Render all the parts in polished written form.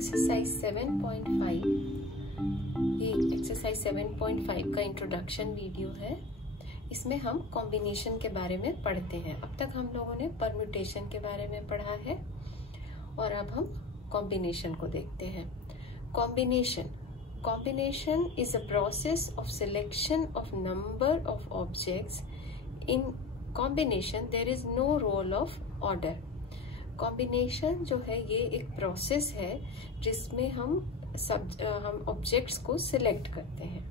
Exercise 7.5 ये exercise 7.5 का introduction video है। इसमें हम कॉम्बिनेशन के बारे में पढ़ते हैं। अब तक हम लोगों ने परम्यूटेशन के बारे में पढ़ा है और अब हम कॉम्बिनेशन को देखते हैं। Combination is a process of selection of number of objects. In combination there is no role of order. Combination जो है ये एक प्रोसेस है जिसमें हम ऑब्जेक्ट्स को सिलेक्ट करते हैं।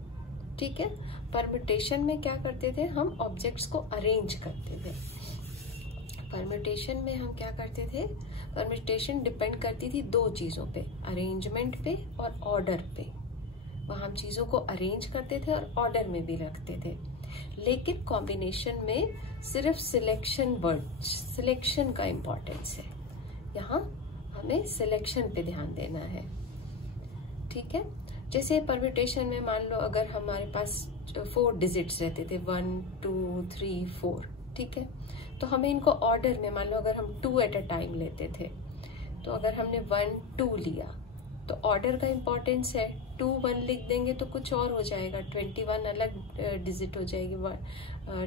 ठीक है, परम्यूटेशन में क्या करते थे, हम ऑब्जेक्ट्स को अरेंज करते थे। परम्यूटेशन में हम क्या करते थे, परम्यूटेशन डिपेंड करती थी दो चीजों पे, अरेंजमेंट पे और ऑर्डर पे। वहां हम चीजों को अरेंज करते थे और ऑर्डर में भी रखते थे। लेकिन कॉम्बिनेशन में सिर्फ सिलेक्शन का इंपॉर्टेंस है। यहाँ हमें सिलेक्शन पे ध्यान देना है। ठीक है, जैसे परम्यूटेशन में मान लो अगर हमारे पास 4 डिजिट्स रहते थे, 1 2 3 4, ठीक है, तो हमें इनको ऑर्डर में, मान लो अगर हम 2 एट अ टाइम लेते थे, तो अगर हमने 1 2 लिया तो ऑर्डर का इंपॉर्टेंस है। 2 1 लिख देंगे तो कुछ और हो जाएगा, 21 अलग डिजिट हो जाएगी,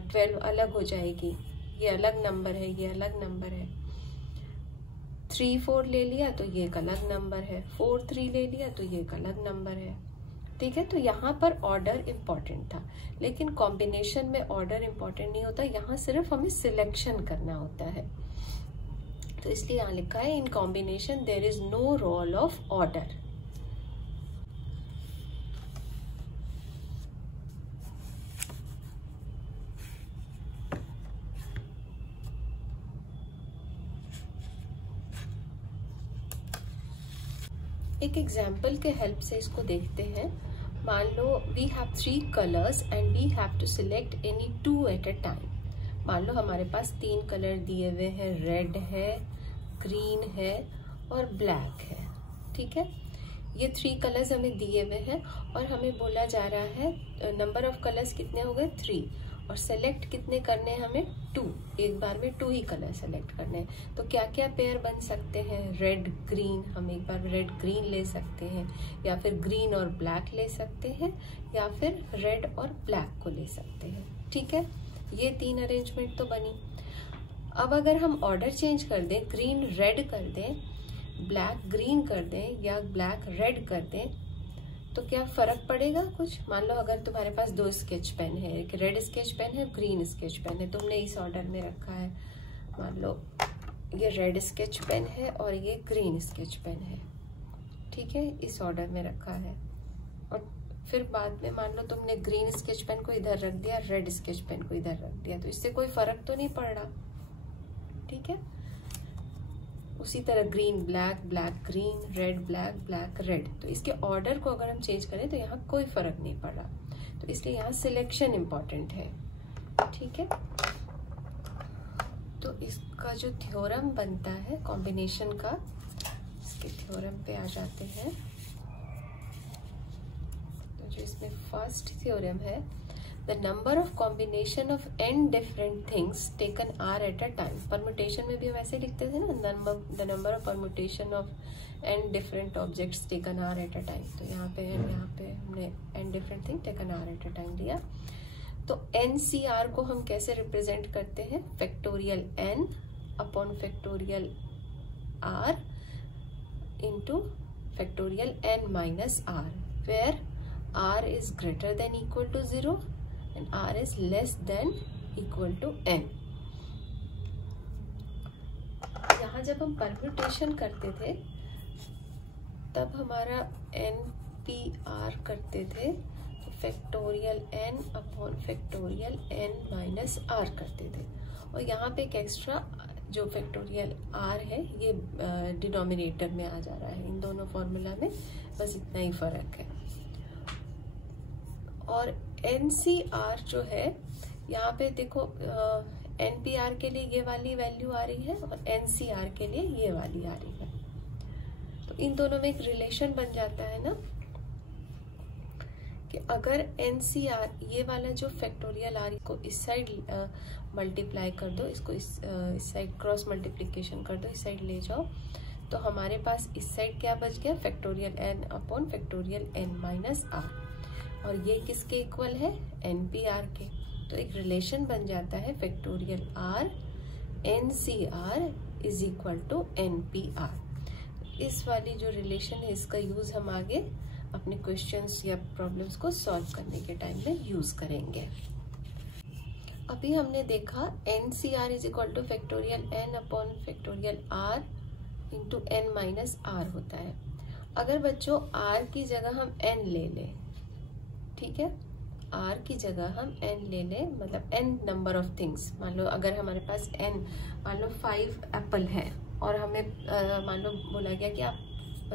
12 अलग हो जाएगी, ये अलग नंबर है, ये अलग नंबर है। 3 4 ले लिया तो ये एक अलग नंबर है, 4 3 ले लिया तो ये एक अलग नंबर है। ठीक है, तो यहाँ पर ऑर्डर इम्पॉर्टेंट था, लेकिन कॉम्बिनेशन में ऑर्डर इम्पॉर्टेंट नहीं होता। यहाँ सिर्फ हमें सिलेक्शन करना होता है। तो इसलिए यहाँ लिखा है in combination there is no role of order. एक एग्जाम्पल के हेल्प से इसको देखते हैं। मान लो we have 3 colours and we have to select any 2 at a time. मान लो हमारे पास 3 कलर दिए हुए हैं, रेड है, ग्रीन है और ब्लैक है। ठीक है, ये 3 कलर्स हमें दिए हुए हैं और हमें बोला जा रहा है नंबर ऑफ कलर्स कितने हो गए, 3, और सेलेक्ट कितने करने हैं हमें, 2। एक बार में 2 ही कलर सेलेक्ट करने हैं। तो क्या क्या पेयर बन सकते हैं, रेड ग्रीन, हम एक बार रेड ग्रीन ले सकते हैं, या फिर ग्रीन और ब्लैक ले सकते हैं, या फिर रेड और ब्लैक को ले सकते हैं। ठीक है, ये 3 अरेंजमेंट तो बनी। अब अगर हम ऑर्डर चेंज कर दें, ग्रीन रेड कर दें, ब्लैक ग्रीन कर दें या ब्लैक रेड कर दें, तो क्या फर्क पड़ेगा कुछ? मान लो अगर तुम्हारे पास 2 स्केच पेन है, एक रेड स्केच पेन है, ग्रीन स्केच पेन है, तुमने इस ऑर्डर में रखा है। मान लो ये रेड स्केच पेन है और ये ग्रीन स्केच पेन है। ठीक है, इस ऑर्डर में रखा है। और फिर बाद में मान लो तुमने ग्रीन स्केच पेन को इधर रख दिया, रेड स्केच पेन को इधर रख दिया, तो इससे कोई फर्क तो नहीं पड़ रहा। ठीक है, उसी तरह green black, black green, red black, black red, तो इसके ऑर्डर को अगर हम चेंज करें तो यहाँ कोई फर्क नहीं पड़ रहा। तो इसलिए यहाँ सिलेक्शन इंपॉर्टेंट है। ठीक है, तो इसका जो थ्योरम बनता है कॉम्बिनेशन का, इसके थ्योरम पे आ जाते हैं। तो जो इसमें फर्स्ट थ्योरम है, The number of combination of n different things taken are at a time. Permutation में भी हम ऐसे लिखते थे ना, the number of permutation of n different objects taken are at a time. तो यहाँ पे हमने n different thing taken are at a time लिया। तो NCR को हम कैसे रिप्रेजेंट करते हैं, factorial n upon factorial r into factorial n minus r, where r is greater than equal to 0 and r is less than equal to n। यहाँ जब हम परम्यूटेशन करते थे तब हमारा NPR करते थे, factorial n upon factorial n minus r करते थे। और यहाँ पे एक एक्स्ट्रा जो फैक्टोरियल r है ये डिनोमिनेटर में आ जा रहा है। इन दोनों फॉर्मूला में बस इतना ही फर्क है। और NCR जो है, यहाँ पे देखो NPR के लिए ये वाली वैल्यू आ रही है और NCR के लिए ये वाली आ रही है। तो इन दोनों में एक रिलेशन बन जाता है ना, कि अगर NCR ये वाला जो फैक्टोरियल R को इस साइड मल्टीप्लाई कर दो, इसको इस साइड क्रॉस मल्टीप्लिकेशन कर दो, इस साइड ले जाओ, तो हमारे पास इस साइड क्या बच गया, factorial n upon factorial n minus r, और ये किसके इक्वल है, NPR के। तो एक रिलेशन बन जाता है factorial r NCR is equal to NPR। इस वाली जो रिलेशन है इसका यूज हम आगे अपने क्वेश्चंस या प्रॉब्लम्स को सॉल्व करने के टाइम में यूज करेंगे। अभी हमने देखा NCR is equal to factorial n upon factorial r into n minus r होता है। अगर बच्चों r की जगह हम n ले लें, ठीक है, r की जगह हम n ले लें, मतलब n नंबर ऑफ थिंग्स, मान लो अगर हमारे पास n, मान लो 5 एप्पल है और हमें मान लो बोला गया कि आप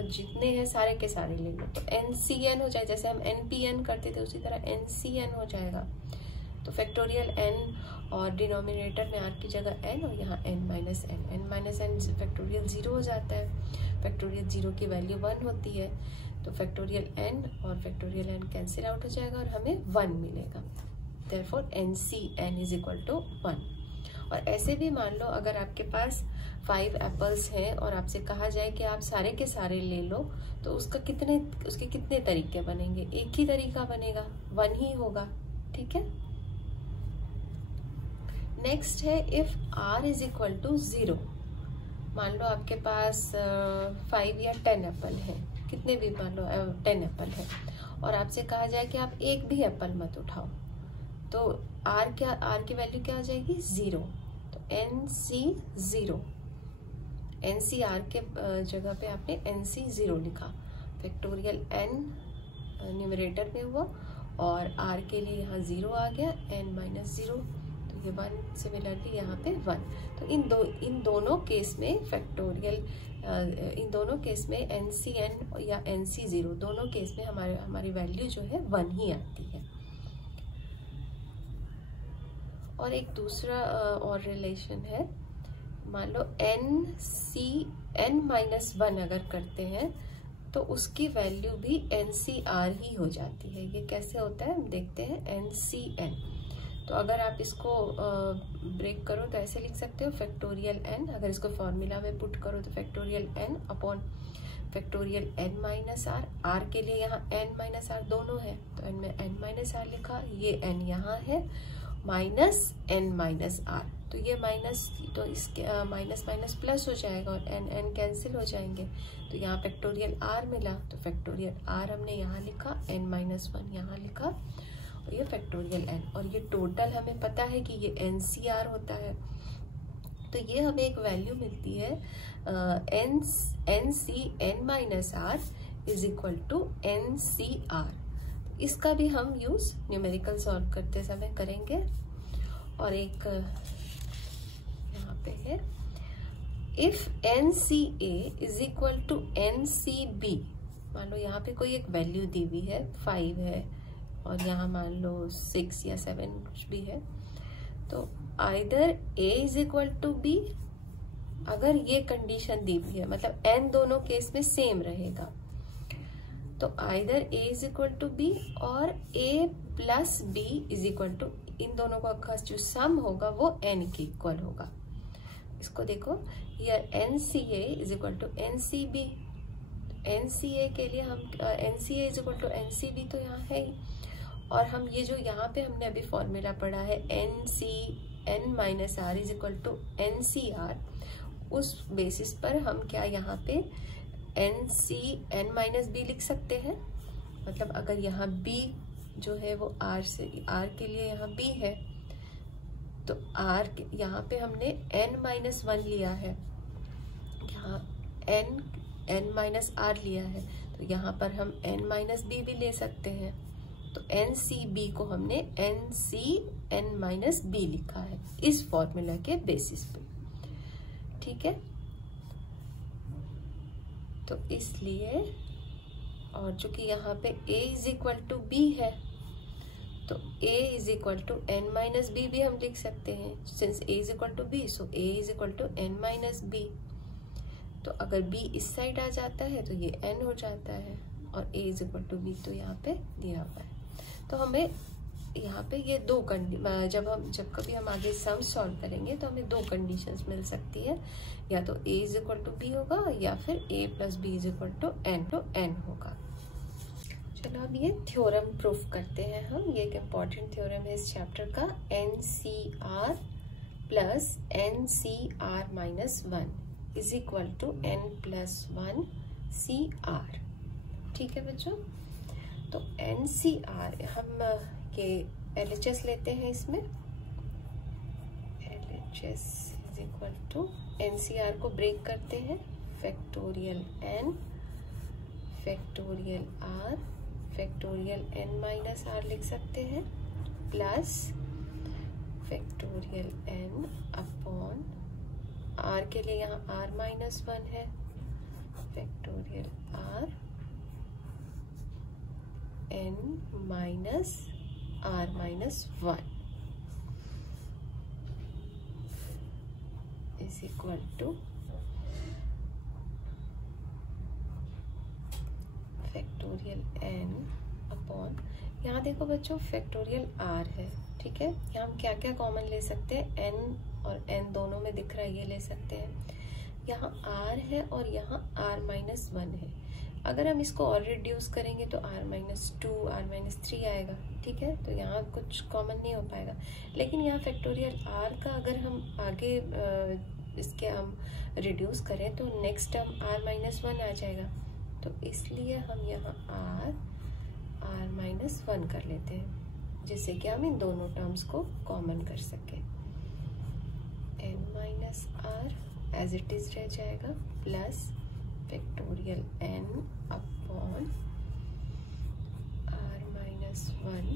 जितने हैं सारे के सारे ले लो, तो NCN हो जाए, जैसे हम NPN करते थे उसी तरह NCN हो जाएगा। तो फैक्टोरियल n और डिनोमिनेटर में r की जगह n और यहाँ n माइनस n फैक्टोरियल 0 हो जाता है। फैक्टोरियल 0 की वैल्यू 1 होती है, तो फैक्टोरियल n और फैक्टोरियल n कैंसिल आउट हो जाएगा और हमें 1 मिलेगा। Therefore NCN is equal to 1। और ऐसे भी मान लो अगर आपके पास 5 एप्पल्स हैं और आपसे कहा जाए कि आप सारे के सारे ले लो, तो उसके कितने तरीके बनेंगे, एक ही तरीका बनेगा, 1 ही होगा, ठीक है। नेक्स्ट है if r is equal to 0। मान लो आपके पास 5 या 10 एप्पल है, कितने भी मान लो 10 एप्पल है, और आपसे कहा जाए कि आप एक भी एप्पल मत उठाओ, तो r की वैल्यू क्या हो जाएगी, 0। तो NC r के जगह पे आपने NC 0 लिखा, फैक्टोरियल n न्यूमरेटर में हुआ और r के लिए यहाँ 0 आ गया, n माइनस 0, तो ये 1, सिमिलरली यहाँ पे 1। तो इन दोनों केस में फैक्टोरियल, इन दोनों केस में NCN या NC 0 दोनों केस में हमारी वैल्यू जो है 1 ही आती है। और एक दूसरा और रिलेशन है, मान लो n माइनस 1 अगर करते हैं तो उसकी वैल्यू भी NCR ही हो जाती है। ये कैसे होता है हम देखते हैं, NCN। तो अगर आप इसको ब्रेक करो तो ऐसे लिख सकते हो, फैक्टोरियल n, अगर इसको फॉर्मूला में पुट करो तो factorial n upon factorial n minus r, r के लिए यहाँ n माइनस r दोनों है, तो n में n माइनस r लिखा, ये n यहाँ है, माइनस n माइनस r, तो ये माइनस, तो इसके माइनस माइनस प्लस हो जाएगा और n कैंसिल हो जाएंगे, तो यहाँ फैक्टोरियल r मिला, तो फैक्टोरियल r हमने यहाँ लिखा, n माइनस 1 यहाँ लिखा, और ये फैक्टोरियल n, और ये टोटल हमें पता है कि ये NCR होता है। तो ये हमें एक वैल्यू मिलती है NCN minus r is equal to NCR। इसका भी हम यूज न्यूमेरिकल सॉल्व करते समय करेंगे। और एक यहाँ पे है, if NCA is equal to NCB, मान लो यहाँ पे कोई एक वैल्यू दी हुई है, 5 है और यहाँ मान लो 6 या 7 कुछ भी है, तो either A is equal to B, अगर ये कंडीशन दी हुई है, मतलब n दोनों केस में सेम रहेगा, तो either A is equal to B और A plus B is equal to, इन दोनों का जो सम होगा वो n के इक्वल होगा। इसको देखो, here NCA is equal to NCB, NCA के लिए हम NCA is equal to NCB तो यहाँ है ही, और हम ये जो यहाँ पे हमने अभी फॉर्मूला पढ़ा है NCN minus R is equal to NCR, उस बेसिस पर हम क्या यहाँ पे NCN माइनस B लिख सकते हैं। मतलब अगर यहाँ B जो है वो R के लिए यहाँ B है, तो R यहाँ पे हमने N माइनस 1 लिया है, यहाँ N माइनस R लिया है, तो यहाँ पर हम N माइनस B भी ले सकते हैं। तो NCB को हमने NCN माइनस B लिखा है इस फॉर्मूला के बेसिस पे, ठीक है। तो इसलिए, और जो कि यहाँ पे A is equal to B है, तो A is equal to N minus B भी हम लिख सकते हैं, since A is equal to B, so A is equal to N minus B। तो अगर B इस साइड आ जाता है तो ये N हो जाता है, और A is equal to B तो यहाँ पे दिया हुआ है। तो हमें यहाँ पे ये जब कभी हम आगे सम सॉल्व करेंगे तो हमें दो कंडीशंस मिल सकती है, या तो a is equal to B होगा या फिर a plus B is equal to n होगा। चलो अब ये थ्योरम प्रूफ करते हैं हम। ये एक इम्पॉर्टेंट थ्योरम है इस चैप्टर का, NCR plus NCR minus 1 is equal to n plus 1 CR। ठीक है बच्चों, तो NCR हम के LHS लेते हैं इसमें। LHS is equal to NCR को ब्रेक करते हैं, factorial n factorial r factorial n minus r लिख सकते हैं, plus factorial n upon r के लिए यहाँ r माइनस 1 है, factorial r n minus r minus 1 is equal to factorial n upon, यहाँ देखो बच्चों फैक्टोरियल r है, ठीक है। यहाँ हम क्या क्या कॉमन ले सकते हैं, n और n दोनों में दिख रहा है, ये ले सकते हैं। यहाँ r है और यहाँ r माइनस 1 है। अगर हम इसको और रिड्यूस करेंगे तो r माइनस 2 r माइनस 3 आएगा, ठीक है। तो यहाँ कुछ कॉमन नहीं हो पाएगा, लेकिन यहाँ फैक्टोरियल r का अगर हम आगे इसके हम रिड्यूस करें तो नेक्स्ट टर्म r माइनस 1 आ जाएगा। तो इसलिए हम यहाँ r माइनस 1 कर लेते हैं, जिससे कि हम इन दोनों टर्म्स को कॉमन कर सकें। n minus r as it is रह जाएगा, plus factorial n upon r minus 1,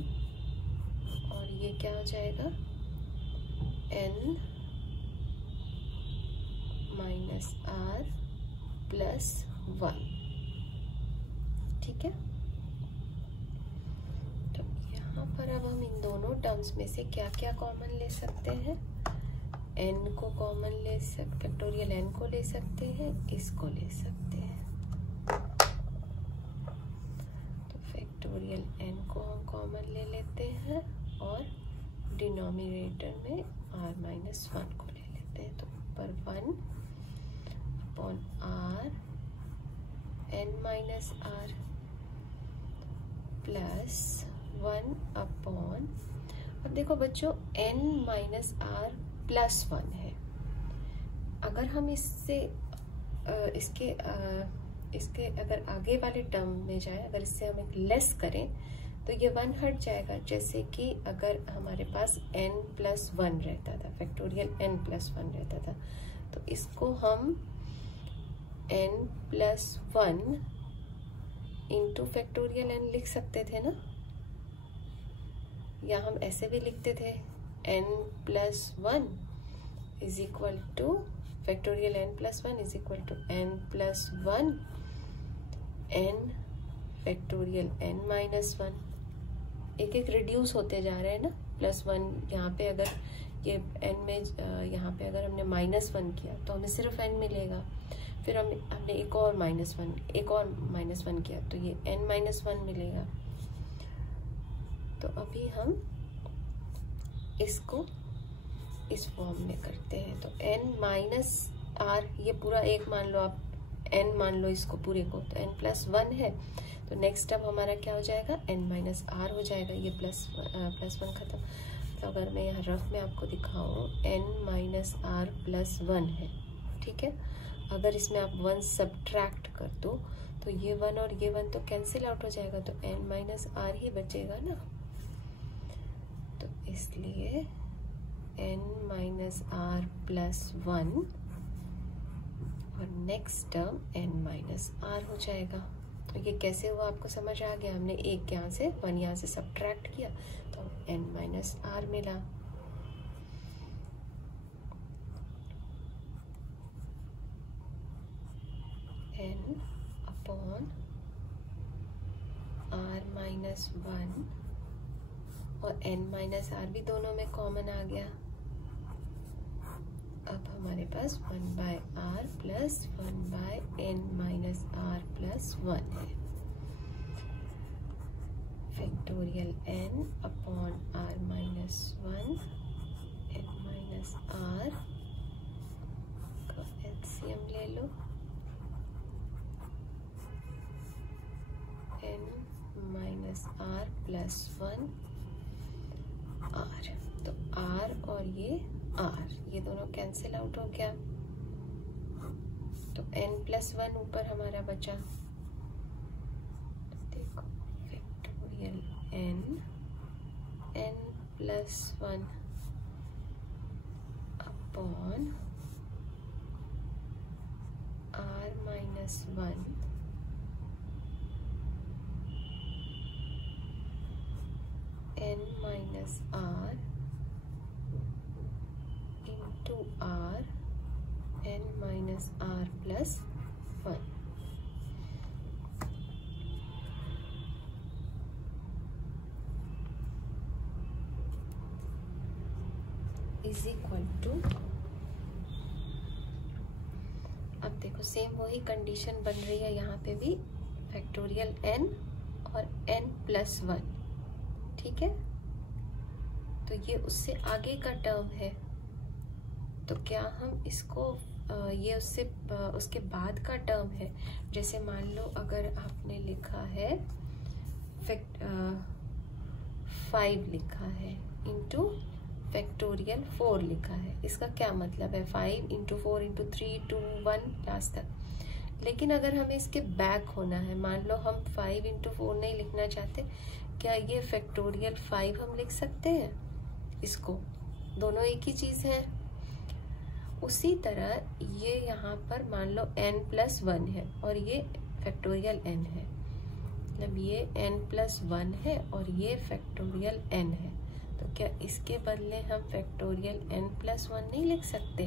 और ये क्या हो जाएगा n माइनस r प्लस 1, ठीक है। तो यहाँ पर अब हम इन दोनों टर्म्स में से क्या क्या कॉमन ले सकते हैं, n को कॉमन ले सकते, फैक्टोरियल n को ले सकते हैं, इसको ले सकते हैं। तो फैक्टोरियल n को हम कॉमन ले लेते हैं और डिनोमिनेटर में r माइनस 1 को ले लेते हैं। तो ऊपर 1 upon r n minus r plus 1 upon, अब देखो बच्चों n माइनस r प्लस 1 है। अगर हम इससे इसके अगर आगे वाले टर्म में जाए, अगर इससे हम एक लेस करें तो ये 1 हट जाएगा। जैसे कि अगर हमारे पास n प्लस 1 रहता था, फैक्टोरियल n प्लस 1 रहता था, तो इसको हम n plus 1 into factorial n लिख सकते थे ना, या हम ऐसे भी लिखते थे n plus 1 is equal to factorial n plus 1 is equal to n plus 1 n factorial n minus 1। एक एक रिड्यूस होते जा रहे हैं ना, प्लस 1 यहाँ पे अगर ये n में यहाँ पे अगर हमने माइनस 1 किया तो हमें सिर्फ n मिलेगा। फिर हमने एक और माइनस 1 किया तो ये n माइनस 1 मिलेगा। तो अभी हम इसको इस फॉर्म में करते हैं। तो n माइनस r, ये पूरा एक मान लो आप, n मान लो इसको पूरे को, तो n प्लस 1 है। तो नेक्स्ट टर्म हमारा क्या हो जाएगा, n माइनस r हो जाएगा। ये प्लस 1 खत्म। तो अगर मैं यहाँ रफ में आपको दिखाऊँ, n माइनस r प्लस 1 है, ठीक है। अगर इसमें आप 1 सब्ट्रैक्ट कर दो तो ये 1 और ये 1 तो कैंसिल आउट हो जाएगा, तो n माइनस r ही बचेगा ना। तो इसलिए n माइनस r प्लस 1 और next term n minus r हो जाएगा। तो ये कैसे हुआ आपको समझ आ गया, हमने एक यहाँ से 1 यहाँ से सब्ट्रैक्ट किया तो n माइनस r मिला। n अपॉन r माइनस 1 और n माइनस r भी दोनों में कॉमन आ गया। अब हमारे पास 1 by r plus 1 by n minus r plus 1 है। Factorial n upon r minus 1 n minus r का एलसीएम ले लो, n minus r plus 1 r। तो r और ये r, ये दोनों कैंसिल आउट हो गया, तो n प्लस 1 ऊपर हमारा बचा। देखो factorial n plus 1 upon r minus 1 n minus r into r n minus r plus 1। Is equal to, अब देखो सेम वही कंडीशन बन रही है यहाँ पे भी, फैक्टोरियल n और n प्लस 1, ठीक है। तो ये उससे आगे का टर्म है, तो क्या हम इसको ये उससे उसके बाद का टर्म है। जैसे मान लो अगर आपने लिखा है 5 लिखा है इंटू फैक्टोरियल 4 लिखा है, इसका क्या मतलब है 5 इंटू 4 इंटू 3 टू 1 लास्ट तक। लेकिन अगर हमें इसके बैक होना है, मान लो हम 5 इंटू 4 नहीं लिखना चाहते, क्या ये फैक्टोरियल 5 हम लिख सकते हैं इसको, दोनों एक ही चीज है। उसी तरह ये यहाँ पर मान लो n प्लस 1 है और ये फैक्टोरियल n है, मतलब ये n प्लस 1 है और ये फैक्टोरियल n है, तो क्या इसके बदले हम फैक्टोरियल n प्लस 1 नहीं लिख सकते।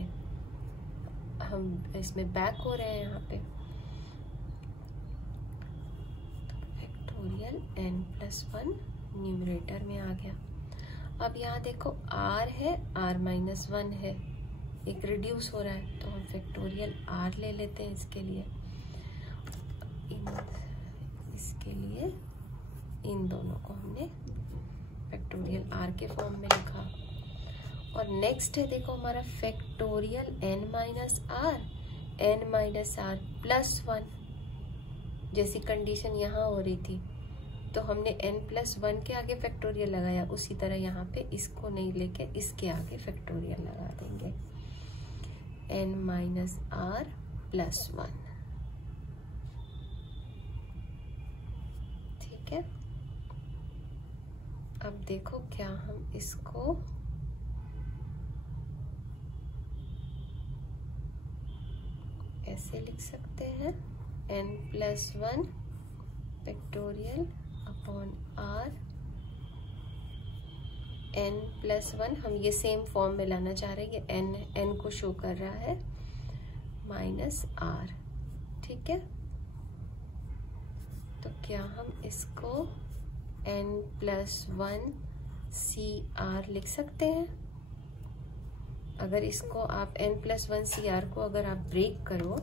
हम इसमें बैक हो रहे हैं यहाँ पे, तो फैक्टोरियल n प्लस 1 न्यूमरेटर में आ गया। अब यहाँ देखो r है, r माइनस 1 है, एक रिड्यूस हो रहा है, तो हम फैक्टोरियल r ले लेते हैं इसके लिए। इसके लिए इन दोनों को हमने फैक्टोरियल r के फॉर्म में लिखा। और नेक्स्ट है देखो हमारा factorial n minus r plus 1, जैसी कंडीशन यहाँ हो रही थी, तो हमने n प्लस 1 के आगे फैक्टोरियल लगाया, उसी तरह यहाँ पे इसको नहीं लेके इसके आगे फैक्टोरियल लगा देंगे, n माइनस r प्लस 1, ठीक है। अब देखो क्या हम इसको ऐसे लिख सकते हैं, n plus 1 factorial upon r n plus 1, हम ये सेम फॉर्म में लाना चाह रहे हैं, ये n को शो कर रहा है माइनस r, ठीक है। तो क्या हम इसको n प्लस 1 cr लिख सकते हैं। अगर इसको आप n प्लस 1 cr को अगर आप ब्रेक करो,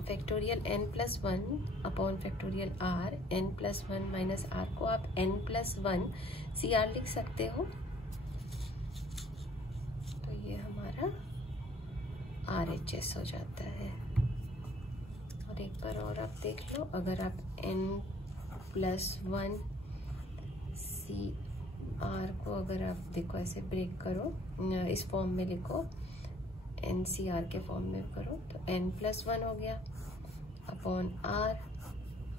factorial n plus 1 upon factorial r, n plus 1 minus r को आप n प्लस 1 cr लिख सकते हो, तो ये हमारा RHS हो जाता है। और एक बार और आप देख लो, अगर आप n प्लस 1 cr को अगर आप देखो ऐसे ब्रेक करो, इस फॉर्म में लिखो, NCR के फॉर्म में करो, तो n प्लस 1 हो गया upon r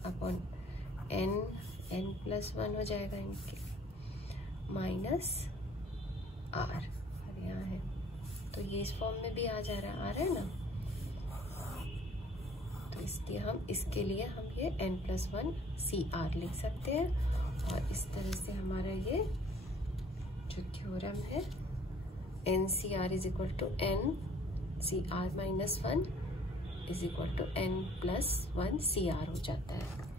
upon n plus 1 हो जाएगा इनके माइनस r, और यहाँ है, तो ये इस फॉर्म में भी आ जा रहा है ना, तो इसलिए हम इसके लिए हम ये n प्लस 1 cr लिख सकते हैं। और इस तरह से हमारा ये जो थ्योरम है NCR is equal to NCR minus 1 is equal to n plus 1 cr हो जाता है।